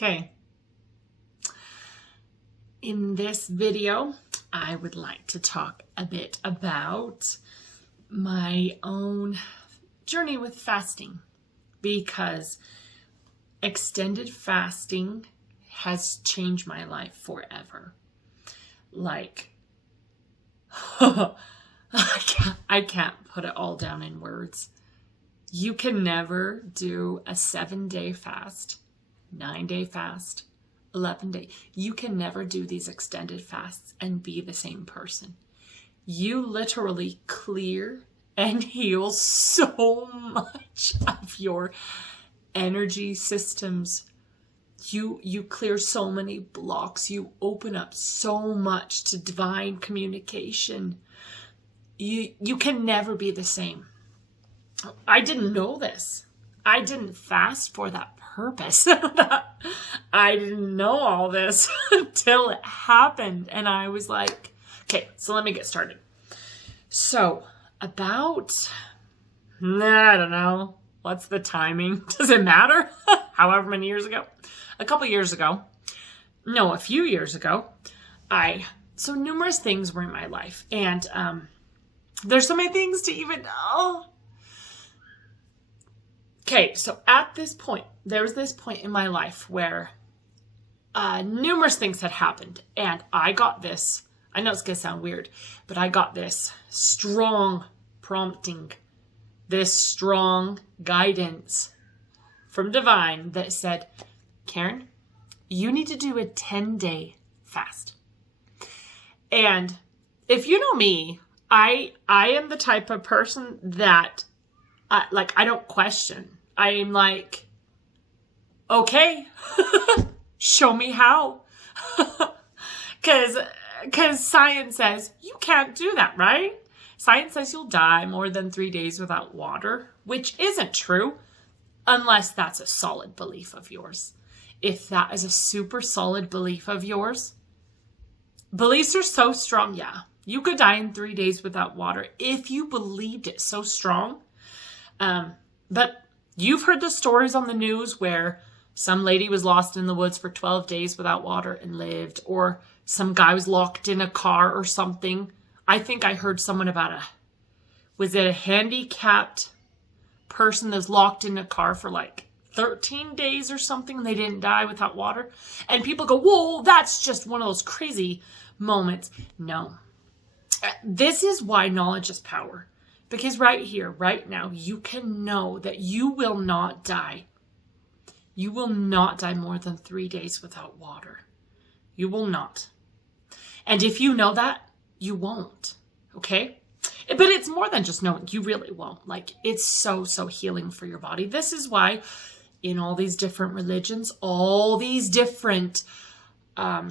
Okay. In this video, I would like to talk a bit about my own journey with fasting, because extended fasting has changed my life forever. Like, I can't put it all down in words. You can never do a 7-day fast, 9-day fast, 11-day. You can never do these extended fasts and be the same person. You literally clear and heal so much of your energy systems. You clear so many blocks. You open up so much to divine communication. You can never be the same. I didn't know this. I didn't fast for that purpose. I didn't know all this until it happened. And I was like, okay, so let me get started. So about, I don't know, what's the timing? Does it matter? However many years ago. A few years ago, so numerous things were in my life. And there's so many things to even know. Okay, so at this point, there was this point in my life where numerous things had happened. And I got this, I know it's going to sound weird, but I got this strong prompting, this strong guidance from Divine that said, Karen, you need to do a 10-day fast. And if you know me, I am the type of person that, I don't question. I'm like, okay, show me how. Because science says you can't do that, right? Science says you'll die more than 3 days without water, which isn't true unless that's a solid belief of yours. If that is a super solid belief of yours, beliefs are so strong, yeah. You could die in 3 days without water if you believed it so strong. But you've heard the stories on the news where some lady was lost in the woods for 12 days without water and lived, or some guy was locked in a car or something. I think I heard someone about was it a handicapped person that's locked in a car for like 13 days or something, and they didn't die without water. And people go, whoa, that's just one of those crazy moments. No. This is why knowledge is power. Because right here, right now, you can know that you will not die. You will not die more than 3 days without water. You will not. And if you know that, you won't. Okay? But it's more than just knowing. You really won't. Like, it's so, so healing for your body. This is why in all these different religions, all these different, I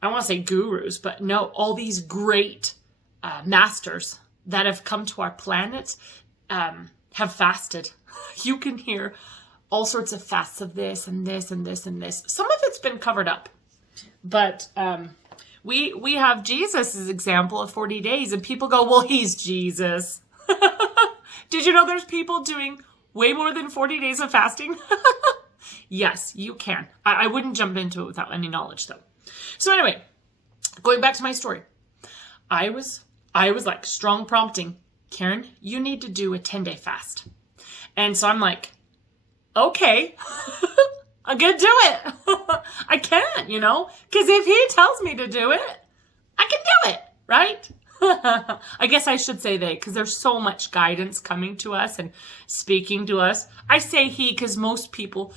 want to say gurus, but no, all these great masters that have come to our planet have fasted. You can hear all sorts of fasts of this and this and this and this. Some of it's been covered up. But we have Jesus' example of 40 days, and people go, well, he's Jesus. Did you know there's people doing way more than 40 days of fasting? Yes, you can. I wouldn't jump into it without any knowledge, though. So anyway, going back to my story. I was like strong prompting, Karen, you need to do a 10-day fast. And so I'm like, okay, I'm going to do it. I can't, because if he tells me to do it, I can do it, right? I guess I should say they, because there's so much guidance coming to us and speaking to us. I say he because most people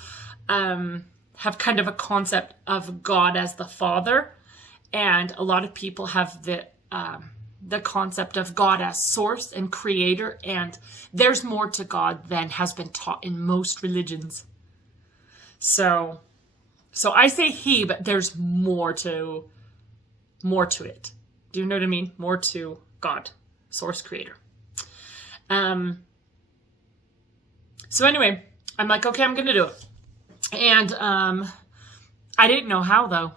have kind of a concept of God as the Father, and a lot of people have the concept of God as source and creator, and there's more to God than has been taught in most religions. So I say he, but there's more to it. Do you know what I mean? More to God, source, creator. So anyway, I'm like, okay, I'm going to do it. And I didn't know how, though.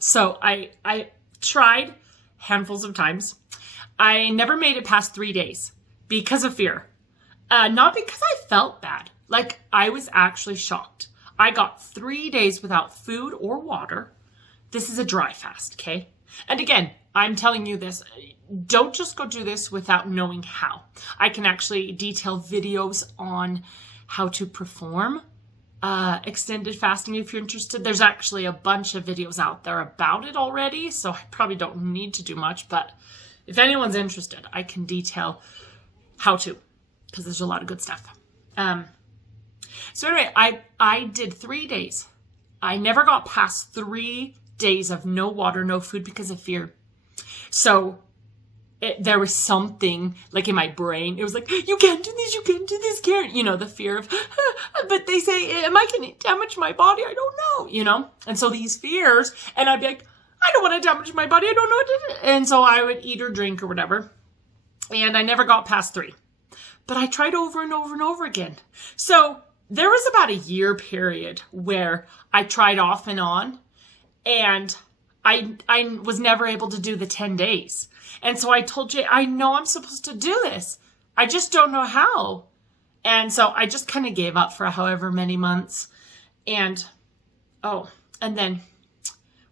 So I tried handfuls of times. I never made it past 3 days because of fear. Not because I felt bad. Like, I was actually shocked. I got 3 days without food or water. This is a dry fast, okay? And again, I'm telling you this, don't just go do this without knowing how. I can actually detail videos on how to perform extended fasting if you're interested. There's actually a bunch of videos out there about it already, so I probably don't need to do much, but if anyone's interested, I can detail how to, because there's a lot of good stuff. So anyway, I did 3 days. I never got past 3 days of no water, no food because of fear. So there was something like in my brain. It was like, you can't do this, you can't do this, Karen. You know, the fear of, but they say, am I going to damage my body? I don't know, you know? And so these fears, and I'd be like, I don't want to damage my body. I don't know what to do. And so I would eat or drink or whatever. And I never got past 3. But I tried over and over and over again. So there was about a year period where I tried off and on, and I was never able to do the 10 days. And so I told Jay, I know I'm supposed to do this. I just don't know how. And so I just kind of gave up for however many months. And then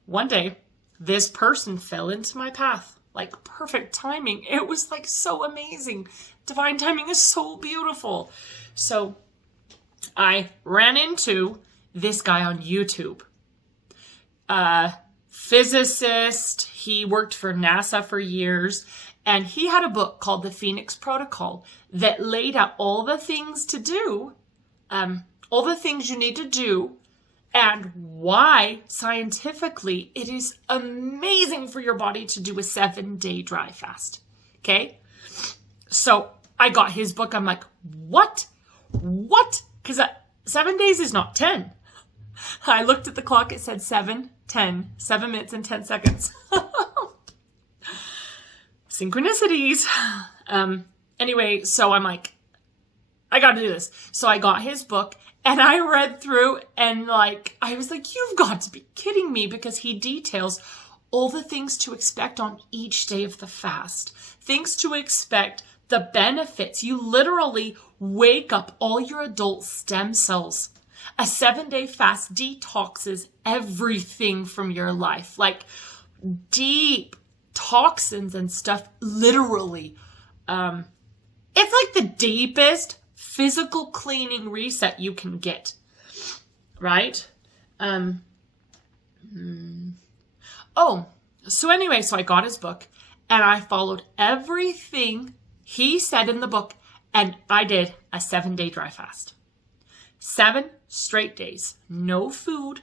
one day, this person fell into my path. Like perfect timing. It was like so amazing. Divine timing is so beautiful. So I ran into this guy on YouTube. Physicist. He worked for NASA for years. And he had a book called The Phoenix Protocol that laid out all the things to do, all the things you need to do, and why scientifically it is amazing for your body to do a 7-day dry fast. Okay? So I got his book. I'm like, what? What? Because 7 days is not 10. I looked at the clock. It said 7 minutes and 10 seconds. Synchronicities. Anyway, so I'm like, I got to do this. So I got his book and I read through and like, I was like, you've got to be kidding me, because he details all the things to expect on each day of the fast, things to expect, the benefits. You literally wake up all your adult stem cells. A 7-day fast detoxes everything from your life, like deep toxins and stuff, literally. It's like the deepest physical cleaning reset you can get, right? So anyway, so I got his book and I followed everything he said in the book, and I did a 7-day dry fast. 7 straight days. No food,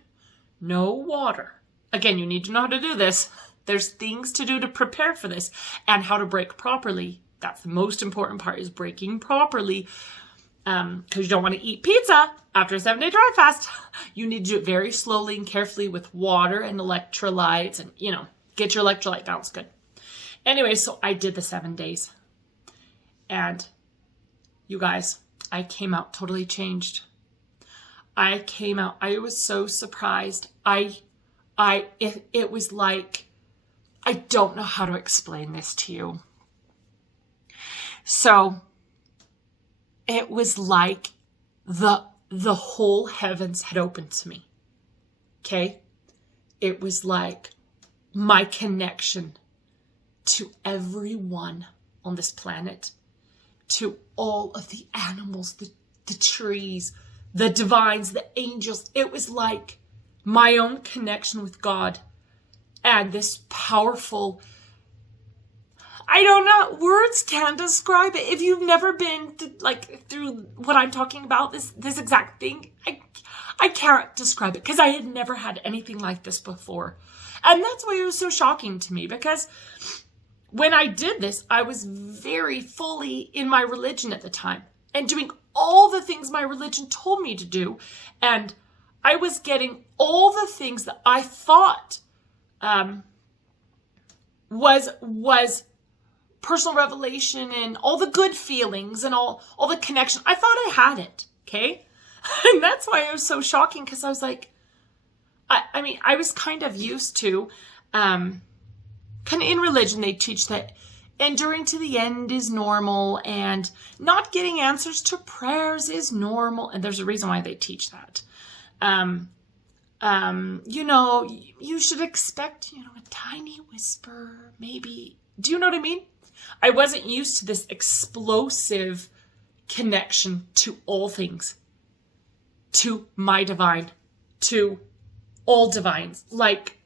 no water. Again, you need to know how to do this. There's things to do to prepare for this and how to break properly. That's the most important part, is breaking properly. Because you don't want to eat pizza after a 7-day dry fast. You need to do it very slowly and carefully with water and electrolytes and, you know, get your electrolyte balance good. Anyway, so I did the 7 days. And you guys, I came out totally changed. I was so surprised. It was like, I don't know how to explain this to you. So it was like the whole heavens had opened to me. Okay? It was like my connection to everyone on this planet, to all of the animals, the trees, the divines, the angels. It was like my own connection with God and this powerful, I don't know, words can't describe it. If you've never been through what I'm talking about, this exact thing, I can't describe it, because I had never had anything like this before. And that's why it was so shocking to me, because when I did this, I was very fully in my religion at the time and doing all the things my religion told me to do. And I was getting all the things that I thought was personal revelation and all the good feelings and all the connection. I thought I had it, okay? And that's why it was so shocking, because I was like, I mean, I was kind of used to, kind of in religion, they teach that enduring to the end is normal and not getting answers to prayers is normal. And there's a reason why they teach that. you should expect, a tiny whisper, maybe. Do you know what I mean? I wasn't used to this explosive connection to all things, to my divine, to all divines. Like,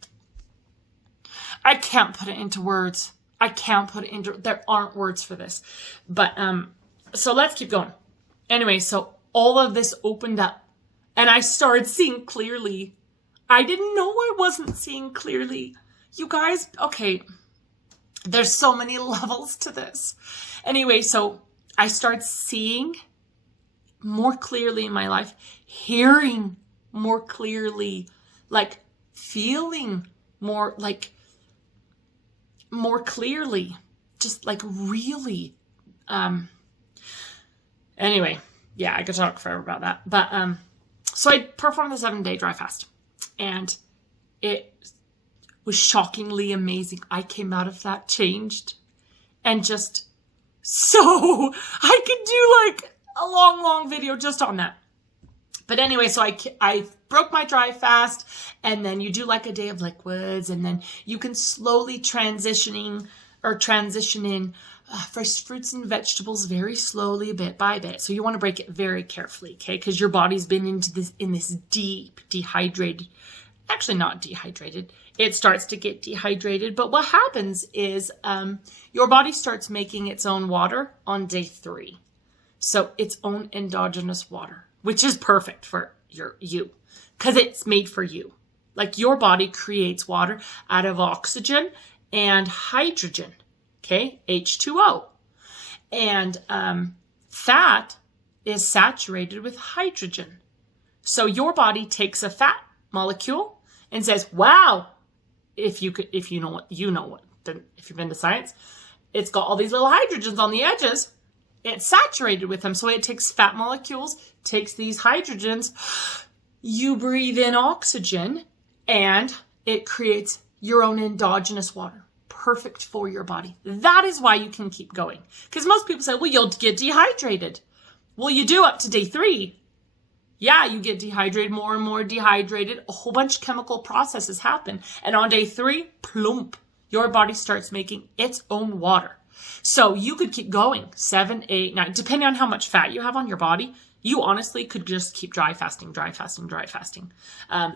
I can't put it into words. There aren't words for this. But, so let's keep going. Anyway, so all of this opened up and I started seeing clearly. I didn't know I wasn't seeing clearly. You guys, okay, there's so many levels to this. Anyway, so I started seeing more clearly in my life, hearing more clearly, like feeling more clearly, just like really. Anyway, yeah, I could talk forever about that. But so I performed the 7-day dry fast, and it was shockingly amazing. I came out of that changed, and just so I could do like a long video just on that. But anyway, so I broke my dry fast, and then you do like a day of liquids, and then you can slowly transition in fresh fruits and vegetables very slowly, bit by bit. So you want to break it very carefully, okay? Because your body's been in this deep dehydrated, actually not dehydrated. It starts to get dehydrated, but what happens is your body starts making its own water on day 3. So its own endogenous water, which is perfect for you because it's made for you. Like, your body creates water out of oxygen and hydrogen, okay, H2O. And fat is saturated with hydrogen. So your body takes a fat molecule and says, wow, if you've been to science, it's got all these little hydrogens on the edges. It's saturated with them. So it takes fat molecules, takes these hydrogens, you breathe in oxygen, and it creates your own endogenous water. Perfect for your body. That is why you can keep going. Because most people say, well, you'll get dehydrated. Well, you do up to day 3. Yeah, you get dehydrated, more and more dehydrated. A whole bunch of chemical processes happen. And on day 3, plump, your body starts making its own water. So you could keep going 7, 8, 9, depending on how much fat you have on your body. You honestly could just keep dry fasting.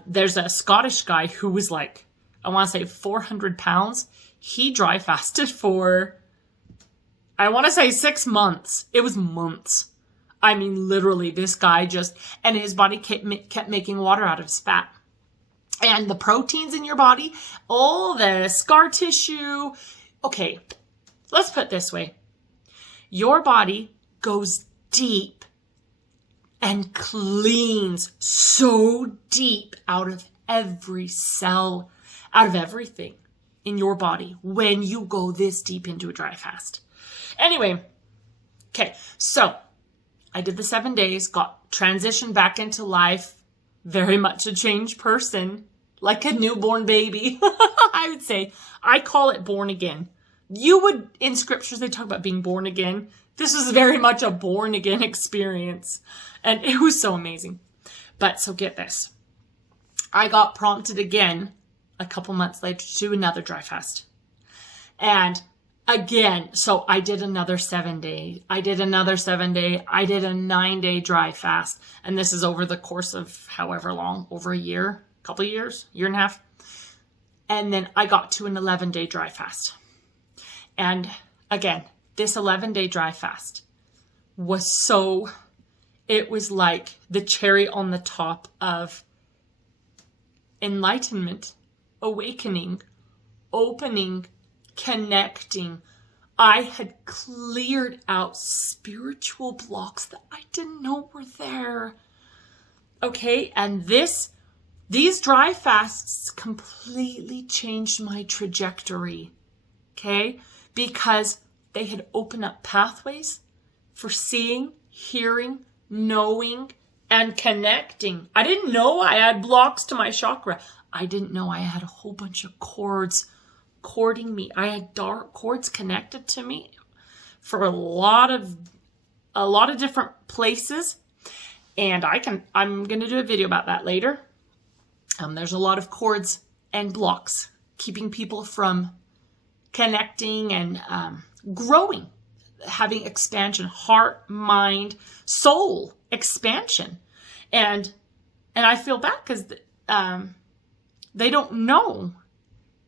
There's a Scottish guy who was like, I want to say 400 pounds. He dry fasted for, I want to say 6 months. It was months. I mean, literally, this guy and his body kept making water out of his fat. And the proteins in your body, all the scar tissue. Okay, let's put it this way. Your body goes deep and cleans so deep out of every cell, out of everything in your body when you go this deep into a dry fast. Anyway, okay, so I did the 7 days, got transitioned back into life, very much a changed person, like a newborn baby. I would say, I call it born again. In scriptures, they talk about being born again. This was very much a born again experience. And it was so amazing. But so get this. I got prompted again a couple months later to do another dry fast. And again, so I did another 7 day. I did another 7 day. I did a 9-day dry fast. And this is over the course of however long, over a year, couple years, year and a half. And then I got to an 11-day dry fast. And again, this 11-day dry fast it was like the cherry on the top of enlightenment, awakening, opening, connecting. I had cleared out spiritual blocks that I didn't know were there. Okay, and these dry fasts completely changed my trajectory. Okay, because they had opened up pathways for seeing, hearing, knowing, and connecting. I didn't know I had blocks to my chakra. I didn't know I had a whole bunch of cords cording me. I had dark cords connected to me for a lot of different places. And I'm going to do a video about that later. There's a lot of cords and blocks keeping people from connecting and growing, having expansion, heart, mind, soul expansion. And I feel bad because they don't know.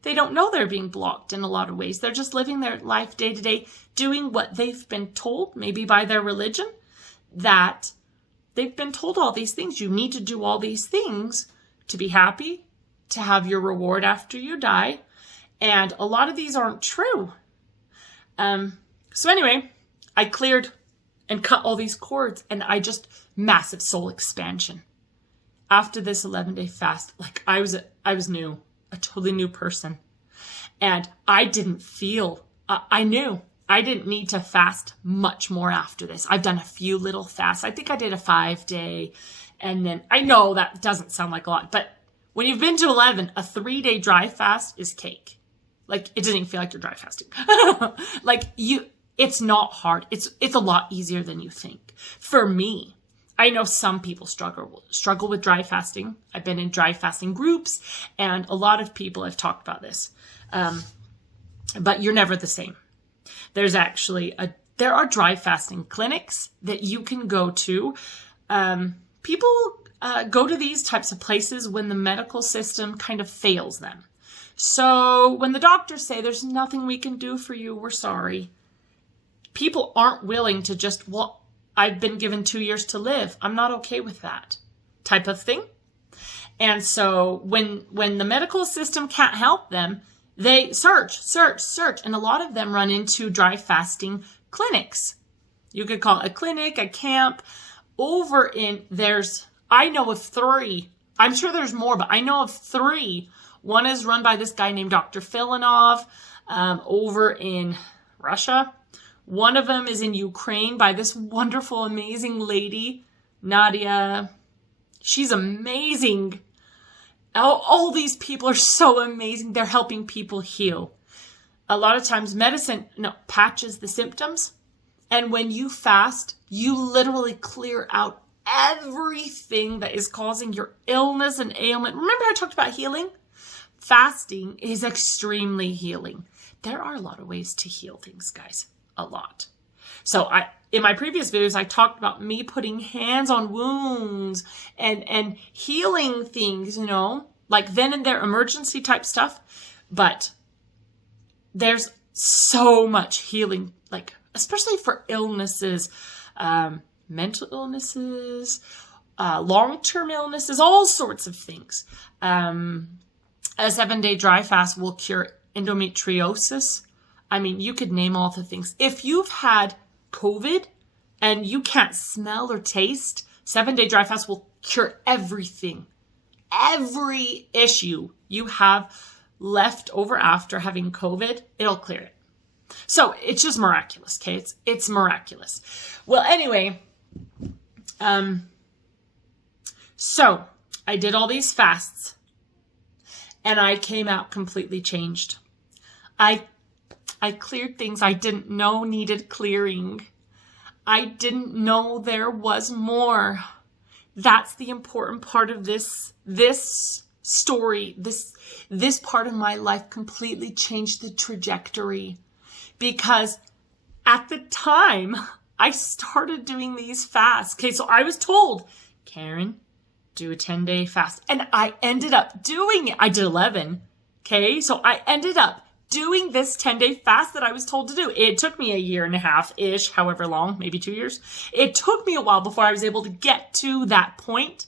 They don't know they're being blocked in a lot of ways. They're just living their life day to day, doing what they've been told, maybe by their religion, that they've been told all these things. You need to do all these things to be happy, to have your reward after you die. And a lot of these aren't true. So anyway, I cleared and cut all these cords, and I just massive soul expansion. After this 11-day fast, like I was new, a totally new person. And I didn't feel, I knew I didn't need to fast much more after this. I've done a few little fasts. I think I did a 5-day. And then I know that doesn't sound like a lot, but when you've been to 11, a 3-day dry fast is cake. Like it doesn't even feel like you're dry fasting. It's not hard. It's a lot easier than you think. For me, I know some people struggle with dry fasting. I've been in dry fasting groups, and a lot of people have talked about this. But you're never the same. There's actually there are dry fasting clinics that you can go to. People go to these types of places when the medical system kind of fails them. So when the doctors say there's nothing we can do for you, we're sorry. People aren't willing to just, well, I've been given 2 years to live. I'm not okay with that type of thing. And so when the medical system can't help them, they search. And a lot of them run into dry fasting clinics. You could call it a clinic, a camp. I know of 3. I'm sure there's more, but I know of 3. One is run by this guy named Dr. Filanov over in Russia. One of them is in Ukraine by this wonderful, amazing lady, Nadia. She's amazing. All these people are so amazing. They're helping people heal. A lot of times medicine patches the symptoms. And when you fast, you literally clear out everything that is causing your illness and ailment. Remember I talked about healing? Fasting is extremely healing. There are a lot of ways to heal things, guys. A lot. So in my previous videos, I talked about me putting hands on wounds and healing things, like then and there emergency type stuff. But there's so much healing, like especially for illnesses, mental illnesses, long-term illnesses, all sorts of things. A 7-day dry fast will cure endometriosis. I mean, you could name all the things. If you've had COVID and you can't smell or taste, 7-day dry fast will cure everything. Every issue you have left over after having COVID, it'll clear it. So it's just miraculous, okay? It's miraculous. Well, anyway, so I did all these fasts and I came out completely changed. I cleared things I didn't know needed clearing. I didn't know there was more. That's the important part of this story. This part of my life completely changed the trajectory. Because at the time I started doing these fasts. Okay, so I was told, Karen, do a 10-day fast. And I ended up doing it. I did 11. Okay, so I ended up doing this 10-day fast that I was told to do. It took me 1.5 years-ish, however long, maybe 2 years. It took me a while before I was able to get to that point.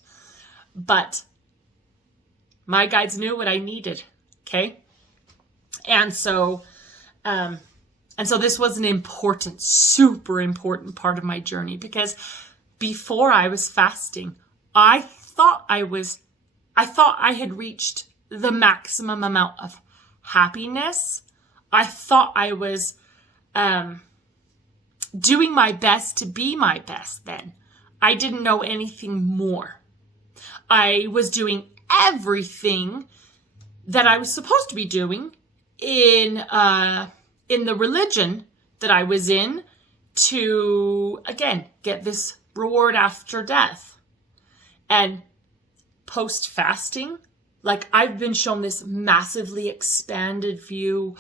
But my guides knew what I needed, okay? And so this was an important, super important part of my journey, because before I was fasting, I thought I had reached the maximum amount of happiness. I thought I was doing my best to be my best then. I didn't know anything more. I was doing everything that I was supposed to be doing in the religion that I was in to, again, get this reward after death. And post-fasting, like I've been shown this massively expanded view,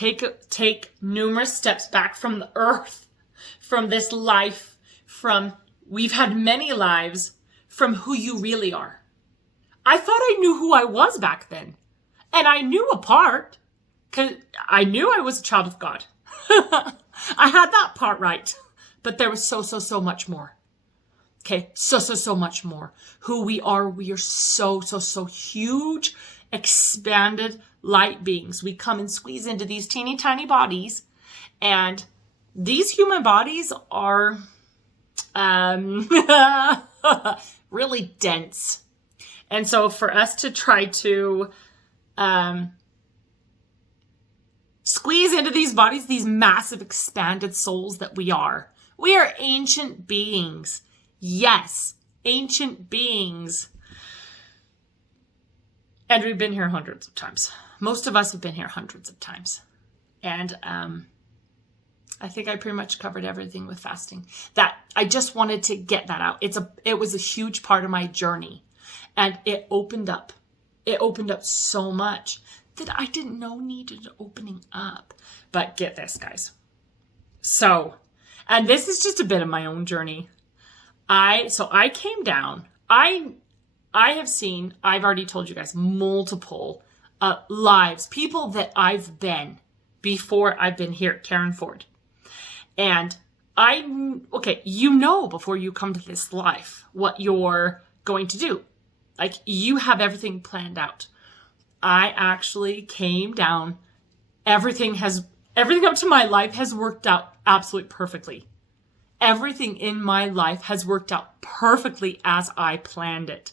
take numerous steps back from the earth, from this life, from we've had many lives, from who you really are. I thought I knew who I was back then. And I knew a part, because I knew I was a child of God. I had that part right. But there was so much more. Okay, so much more. Who we are so huge, expanded light beings. We come and squeeze into these teeny tiny bodies, and these human bodies are really dense. And so for us to try to squeeze into these bodies, these massive expanded souls that we are ancient beings. Yes, ancient beings. And we've been here hundreds of times. Most of us have been here hundreds of times. And I think I pretty much covered everything with fasting. That I just wanted to get that out. It was a huge part of my journey. And it opened up. It opened up so much that I didn't know needed opening up. But get this, guys. So, and this is just a bit of my own journey. I came down. I have seen, I've already told you guys, multiple lives, people that I've been before I've been here at Karen Ford. And before you come to this life, what you're going to do. Like, you have everything planned out. I actually came down. Everything up to my life has worked out absolutely perfectly. Everything in my life has worked out perfectly as I planned it.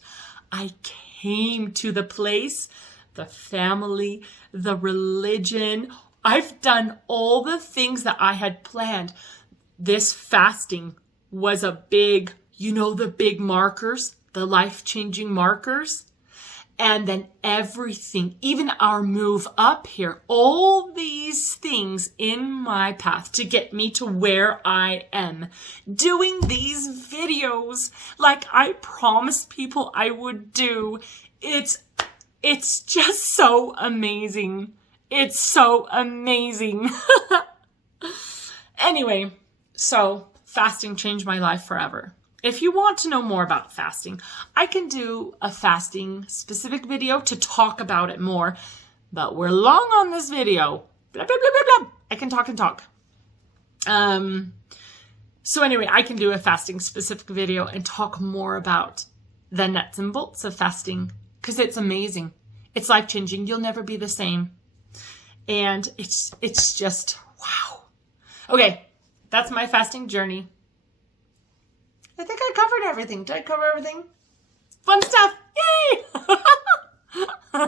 I came to the place, the family, the religion. I've done all the things that I had planned. This fasting was a big, the big markers, the life-changing markers. And then everything, even our move up here, all these things in my path to get me to where I am, doing these videos like I promised people I would do. It's just so amazing. It's so amazing. Anyway, so fasting changed my life forever. If you want to know more about fasting, I can do a fasting specific video to talk about it more, but we're long on this video. Blah, blah, blah, blah, blah. I can talk and talk. So anyway, I can do a fasting specific video and talk more about the nuts and bolts of fasting, because it's amazing. It's life-changing. You'll never be the same. And it's just, wow. Okay, that's my fasting journey. I think I covered everything. Did I cover everything? Fun stuff. Yay!